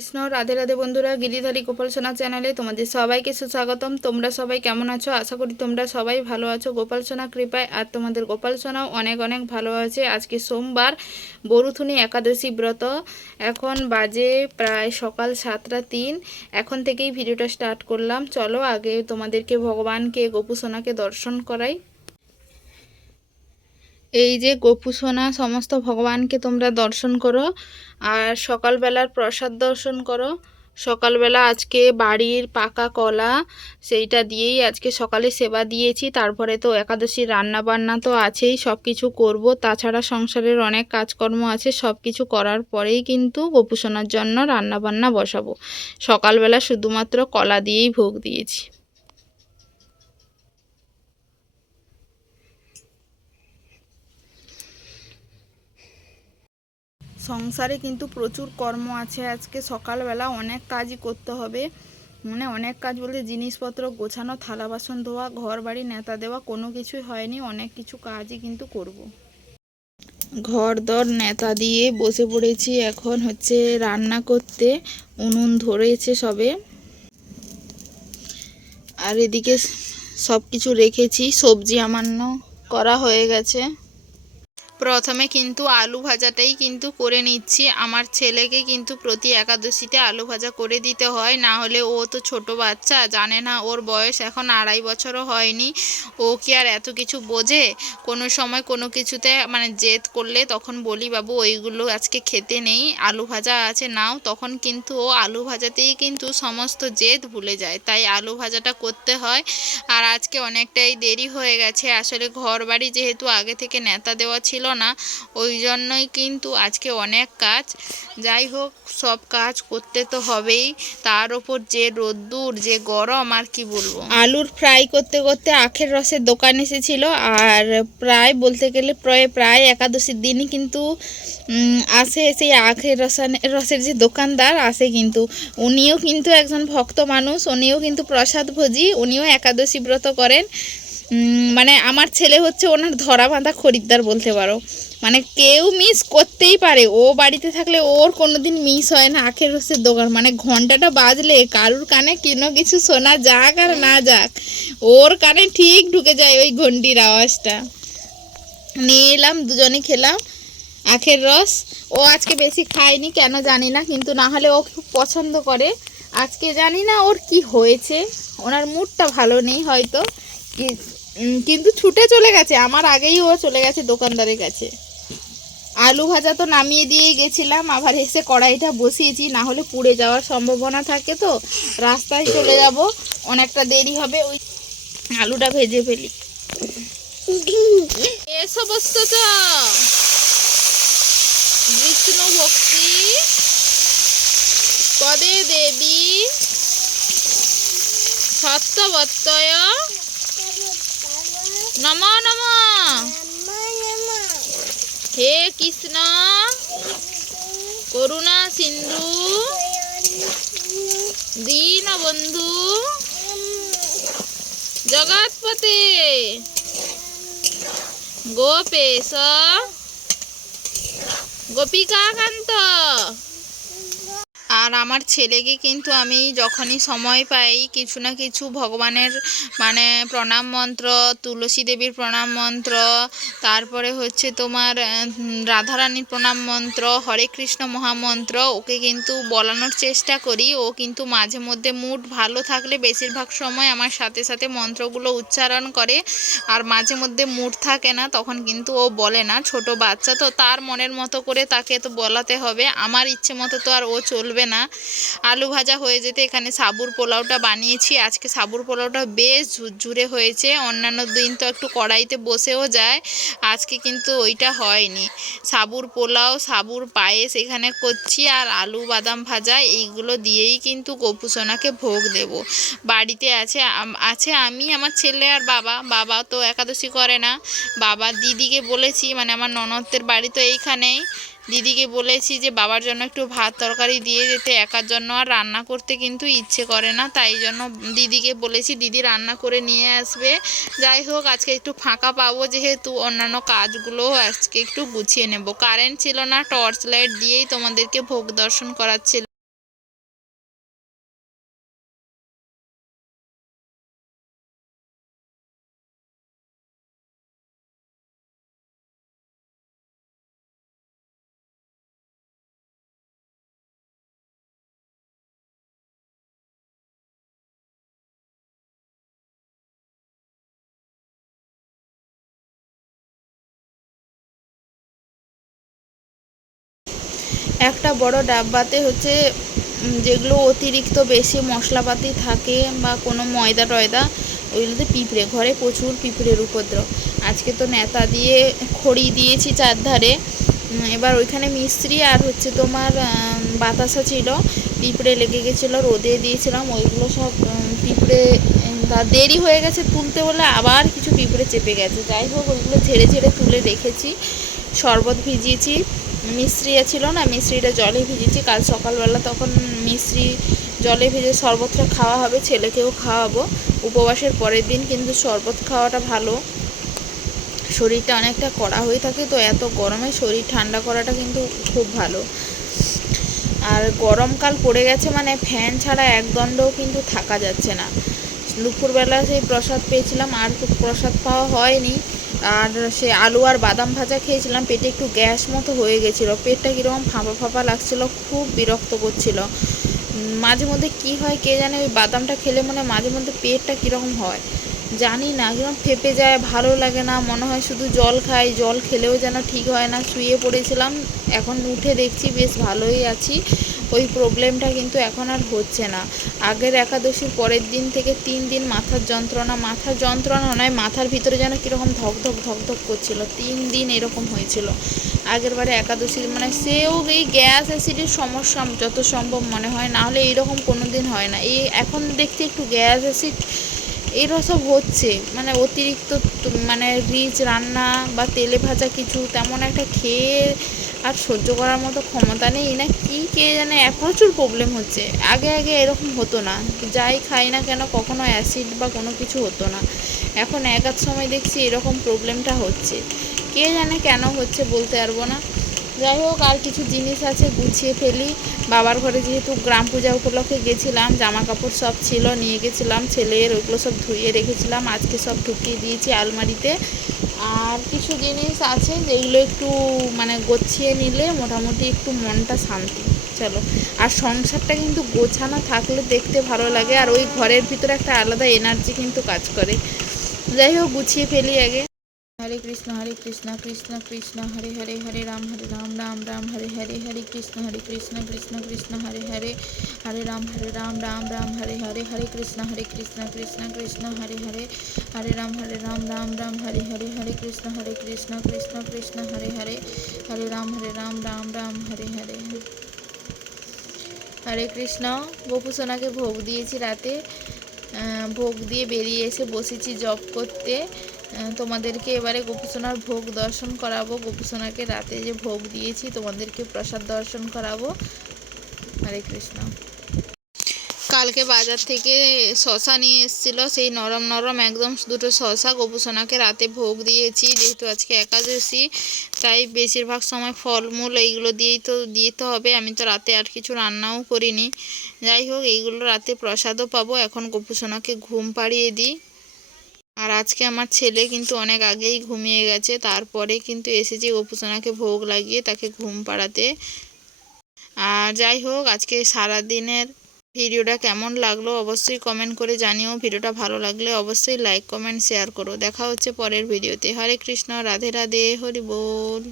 কৃষ্ণ রাধে রাধে বন্ধুরা, গিরিধারী গোপাল সোনা চ্যানেলে তোমাদের সবাইকে সুস্বাগতম। তোমরা সবাই কেমন আছো? আশা করি তোমরা সবাই ভালো আছো গোপাল সোনা কৃপায়। আর তোমাদের গোপাল সোনাও অনেক অনেক ভালো আছে। আজকে সোমবার, বরুথুনি একাদশী ব্রত। এখন বাজে প্রায় সকাল 7টা 3। এখন থেকেই ভিডিওটা স্টার্ট করলাম। চলো আগে তোমাদেরকে ভগবানকে, গোপু সোনাকে দর্শন করাই। এই যে গোপু সোনা, সমস্ত ভগবানকে তোমরা দর্শন করো আর সকালবেলার প্রসাদ দর্শন করো। সকালবেলা আজকে বাড়ির পাকা কলা, সেইটা দিয়েই আজকে সকালে সেবা দিয়েছি। তারপরে তো একাদশীর রান্না বান্না তো আছেই, সব কিছু করবো। তাছাড়া সংসারের অনেক কাজকর্ম আছে, সব কিছু করার পরেই কিন্তু গোপু সোনার জন্য রান্না বান্না বসাবো। সকালবেলা শুধুমাত্র কলা দিয়েই ভোগ দিয়েছি। সংসারে কিন্তু প্রচুর কর্ম আছে। আজকে সকালবেলা অনেক কাজই করতে হবে, মানে অনেক কাজ বলতে জিনিসপত্র গোছানো, থালা বাসন ধোয়া, ঘর বাড়ি নেতা দেওয়া, কোনো কিছুই হয়নি। অনেক কিছু কাজই কিন্তু করব। ঘর দর নেতা দিয়ে বসে পড়েছি, এখন হচ্ছে রান্না করতে। উনুন ধরেছে সবে, আর এদিকে সব কিছু রেখেছি। সবজি আমান্য করা হয়ে গেছে। প্রথমে কিন্তু আলু ভাজাটাই কিন্তু করে নিচ্ছি। আমার ছেলেকে কিন্তু প্রতি একাদশীতে আলু ভাজা করে দিতে হয়, না হলে ও তো ছোট বাচ্চা, জানে না। ওর বয়স এখন 2.5 বছরও হয়নি। ও কি আর এত কিছু বোঝে? কোনো সময় কোনো কিছুতে মানে জেদ করলে তখন বলি, বাবু ওইগুলো আজকে খেতে নেই, আলু ভাজা আছে নাও, তখন কিন্তু ও আলু ভাজাতেই কিন্তু সমস্ত জেদ ভুলে যায়। তাই আলু ভাজাটা করতে হয়। আর আজকে অনেকটাই দেরি হয়ে গেছে। আসলে ঘর বাড়ি যেহেতু আগে থেকে নেতা দেওয়া ছিল না, ওই জন্যই কিন্তু আজকে অনেক কাজ। যাই হোক, সব কাজ করতে তো হবেই। তার ওপর যে রোদ্দুর, যে গরম, আর কি বলবো। আলুর ফ্রাই করতে করতে আখের রসের দোকান এসেছিল। আর প্রায় বলতে গেলে প্রায় একাদশীর দিনই কিন্তু আসে সেই আখের রসের যে দোকানদার আসে। কিন্তু উনিও কিন্তু একজন ভক্ত মানুষ, উনিও কিন্তু প্রসাদ ভোজি, উনিও একাদশী ব্রত করেন। মানে আমার ছেলে হচ্ছে ওনার ধরা বাঁধা খরিদ্দার বলতে পারো। মানে কেউ মিস করতেই পারে, ও বাড়িতে থাকলে ওর কোনো দিন মিস হয় না আখের রসের দোকান। মানে ঘন্টাটা বাজলে কারুর কানে কোনো কিছু শোনা যাক আর না যাক, ওর কানে ঠিক ঢুকে যায় ওই ঘন্টির আওয়াজটা। নিয়ে এলাম, দুজনে খেলাম আখের রস। ও আজকে বেশি খায়নি কেন জানি না, কিন্তু না হলে ও খুব পছন্দ করে। আজকে জানি না ওর কি হয়েছে, ওনার মুডটা ভালো নেই হয়তো। কিন্তু ছুটে চলে গেছে, আমার আগেই ও চলে গেছে দোকানদারের কাছে। আলু ভাজা তো নামিয়ে দিয়ে গেছিলাম, আবার এসে কড়াইটা বসিয়েছি, না হলে পুড়ে যাওয়ার সম্ভাবনা থাকে। তো রাস্তায় চলে যাব, অনেকটা দেরি হবে। ওই আলুটা ভেজে ফেলি। এ সমস্ত তো বিষ্ণু ভক্তি পদে দেবী সত্যবত্যয় নম নম। হে কৃষ্ণ করুণা সিন্ধু দীনবন্ধু জগৎপতে গোপেশ গোপিকাকান্ত। আর আমার ছেলেকে কিন্তু আমি যখনই সময় পাই কিছু না কিছু ভগবানের মানে প্রণাম মন্ত্র, তুলসী দেবীর প্রণাম মন্ত্র, তারপরে হচ্ছে তোমার রাধারানীর প্রণাম মন্ত্র, হরে কৃষ্ণ মহামন্ত্র ওকে কিন্তু বলানোর চেষ্টা করি। ও কিন্তু মাঝে মধ্যে মুড ভালো থাকলে বেশিরভাগ সময় আমার সাথে সাথে মন্ত্রগুলো উচ্চারণ করে। আর মাঝে মধ্যে মুড থাকে না, তখন কিন্তু ও বলে না। ছোট বাচ্চা তো, তার মনের মতো করে তাকে তো বলাতে হবে, আমার ইচ্ছে মতো তো আর ও চলবে না। আলু ভাজা হয়ে যেতে এখানে সাবুর পোলাওটা বানিয়েছি। আজকে সাবুর পোলাওটা বেশ ঝুরঝুরে হয়েছে। অন্যান্য দিন তো একটু কড়াইতে বসেও যায়, আজকে কিন্তু ওইটা হয়নি। সাবুর পোলাও, সাবুর পায়েস এখানে করছি, আর আলু বাদাম ভাজা, এইগুলো দিয়েই কিন্তু গোপু সোনাকে ভোগ দেব। বাড়িতে আছে আমি, আমার ছেলে আর বাবা তো একাদশী করে না। বাবা দিদিকে বলেছি, মানে আমার ননদের বাড়ি তো এইখানেই, দিদিকে বলেছি যে বাবার জন্য একটু ভাত তরকারি দিয়ে যেতে। একার জন্য আর রান্না করতে কিন্তু ইচ্ছে করে না, তাই জন্য দিদিকে বলেছি দিদি রান্না করে নিয়ে আসবে। যাই হোক, আজকে একটু ফাঁকা পাবো যেহেতু, অন্যান্য কাজগুলো আজকে একটু গুছিয়ে নেব। কারেন্ট ছিল না, টর্চ লাইট দিয়েই তোমাদেরকে ভোগ দর্শন করাচ্ছিল। একটা বড় ডাব্বাতে হচ্ছে যেগুলো অতিরিক্ত বেশি মশলাপাতি থাকে বা কোনো ময়দা টয়দা, ওইগুলোতে পিঁপড়ে, ঘরে প্রচুর পিঁপড়ের উপদ্রব। আজকে তো নেতা দিয়ে খড়ি দিয়েছি চারধারে। এবার ওইখানে মিস্ত্রি আর হচ্ছে তোমার বাতাসা ছিল, পিঁপড়ে লেগে গেছিলো, রোদে দিয়েছিলাম, ওইগুলো সব পিঁপড়ে দেরি হয়ে গেছে তুলতে বলে আবার কিছু পিঁপড়ে চেপে গেছে। যাই হোক ওইগুলো ঝেড়ে ঝেড়ে তুলে রেখেছি। শরবত ভিজিয়েছি, মিস্ত্রি ছিল না, মিস্ত্রিটা জলে ভিজেছি কাল সকালবেলা, তখন মিস্ত্রি জলে ভেজে শরবতটা খাওয়া হবে, ছেলেকেও খাওয়াবো। উপবাসের পরের দিন কিন্তু শরবত খাওয়াটা ভালো, শরীরটা অনেকটা কড়া হয়ে থাকে তো, এত গরমে শরীর ঠান্ডা করাটা কিন্তু খুব ভালো। আর গরমকাল পড়ে গেছে মানে ফ্যান ছাড়া এক দণ্ডও কিন্তু থাকা যাচ্ছে না। দুপুরবেলা সেই প্রসাদ পেয়েছিলাম, আর প্রসাদ পাওয়া হয়নি। আর সে আলু আর বাদাম ভাজা খেয়েছিলাম, পেটে একটু গ্যাস মতো হয়ে গেছিলো, পেটটা কীরকম ফাঁপা ফাঁপা লাগছিলো, খুব বিরক্ত করছিল। মাঝে মধ্যে কি হয় কে জানে, ওই বাদামটা খেলে মনে মাঝে মধ্যে পেটটা কীরকম হয় জানি না, একদম ফেপে যায়, ভালো লাগে না, মনে হয় শুধু জল খাই, জল খেলেও যেন ঠিক হয় না। শুয়ে পড়েছিলাম, এখন উঠে দেখছি বেশ ভালোই আছি, ওই প্রবলেমটা কিন্তু এখন আর হচ্ছে না। আগের একাদশীর পরের দিন থেকে 3 দিন মাথার যন্ত্রণা নয়, মাথার ভিতরে যেন কীরকম ধকধক ধকধক করছিল, 3 দিন এরকম হয়েছিল। আগের বারে একাদশীর মানে সেও এই গ্যাস অ্যাসিডের সমস্যা যত সম্ভব মনে হয়, না হলে এইরকম কোনো দিন হয় না। এই এখন দেখছি একটু গ্যাস অ্যাসিড এরা সব হচ্ছে, মানে অতিরিক্ত মানে রিচ রান্না বা তেলে ভাজা কিছু তেমন একটা খেয়ে আর সহ্য করার মতো ক্ষমতা নেই না কি কে জানে, প্রচুর প্রবলেম হচ্ছে। আগে আগে এরকম হতো না, যাই খাই না কেন কখনো অ্যাসিড বা কোনো কিছু হতো না, এখন এক আধ সময় দেখছি এরকম প্রবলেমটা হচ্ছে, কে জানে কেন হচ্ছে বলতে পারবো না। যাই হোক আর কিছু জিনিস আছে গুছিয়ে ফেলি। বাবার ঘরে যেহেতু গ্রাম পূজা উপলক্ষে গেছিলাম, জামা কাপড় সব ছিল নিয়ে গেছিলাম, ছেলের ওইগুলো সব ধুয়ে রেখেছিলাম, আজকে সব ঢুকিয়ে দিয়েছি আলমারিতে। আর কিছু জিনিস আছে যেগুলো একটু মানে গোছিয়ে নিলে মোটামুটি একটু মনটা শান্তি। চলো, আর সংসারটা কিন্তু গোছানো থাকলে দেখতে ভালো লাগে, আর ওই ঘরের ভিতরে একটা আলাদা এনার্জি কিন্তু কাজ করে। যাই হোক গুছিয়ে ফেলি আগে। হরে কৃষ্ণ কৃষ্ণ কৃষ্ণ হরে হরে, হরে রাম রাম রাম হরে হরে, হরে কৃষ্ণ কৃষ্ণ কৃষ্ণ হরে হরে, হরে রাম রাম রাম হরে হরে, হরে কৃষ্ণ কৃষ্ণ কৃষ্ণ হরে হরে, হরে রাম রাম রাম হরে হরে, হরে কৃষ্ণ কৃষ্ণ কৃষ্ণ হরে হরে, হরে রাম রাম রাম হরে হরে। হরে কৃষ্ণ। গোপু সোনাকে ভোগ দিয়েছি রাতে, ভোগ দিয়ে বেরিয়ে এসে বসেছি জপ করতে। তোমাদেরকে এবারে গোপুসোনার ভোগ দর্শন করাবো, গোপুসোনাকে রাতে যে ভোগ দিয়েছি তোমাদেরকে প্রসাদ দর্শন করাবো। হরে কৃষ্ণ। কালকে বাজার থেকে শশা নিয়ে এসেছিলো, সেই নরম নরম একদম দুটো শশা গোপুসোনাকে রাতে ভোগ দিয়েছি। যেহেতু আজকে একাদশী তাই বেশিরভাগ সময় ফলমূল এইগুলো দিয়েই তো দিতে হবে, আমি তো রাতে আর কিছু রান্নাও করিনি। যাই হোক এইগুলো রাতে প্রসাদও পাবো। এখন গোপুসোনাকে ঘুম পাড়িয়ে দিই। আর আজকে আমার ছেলে কিন্তু অনেক আগেই ঘুমিয়ে গেছে, তারপরে কিন্তু এসেছি গোপুসোনাকে ভোগ লাগিয়ে তাকে ঘুম পাড়াতে। আর যাই হোক আজকে সারাদিনের ভিডিওটা কেমন লাগলো অবশ্যই কমেন্ট করে জানিও। ভিডিওটা ভালো লাগলে অবশ্যই লাইক কমেন্ট শেয়ার করো। দেখা হচ্ছে পরের ভিডিওতে। হরে কৃষ্ণ, রাধে রাধে, হরি বল।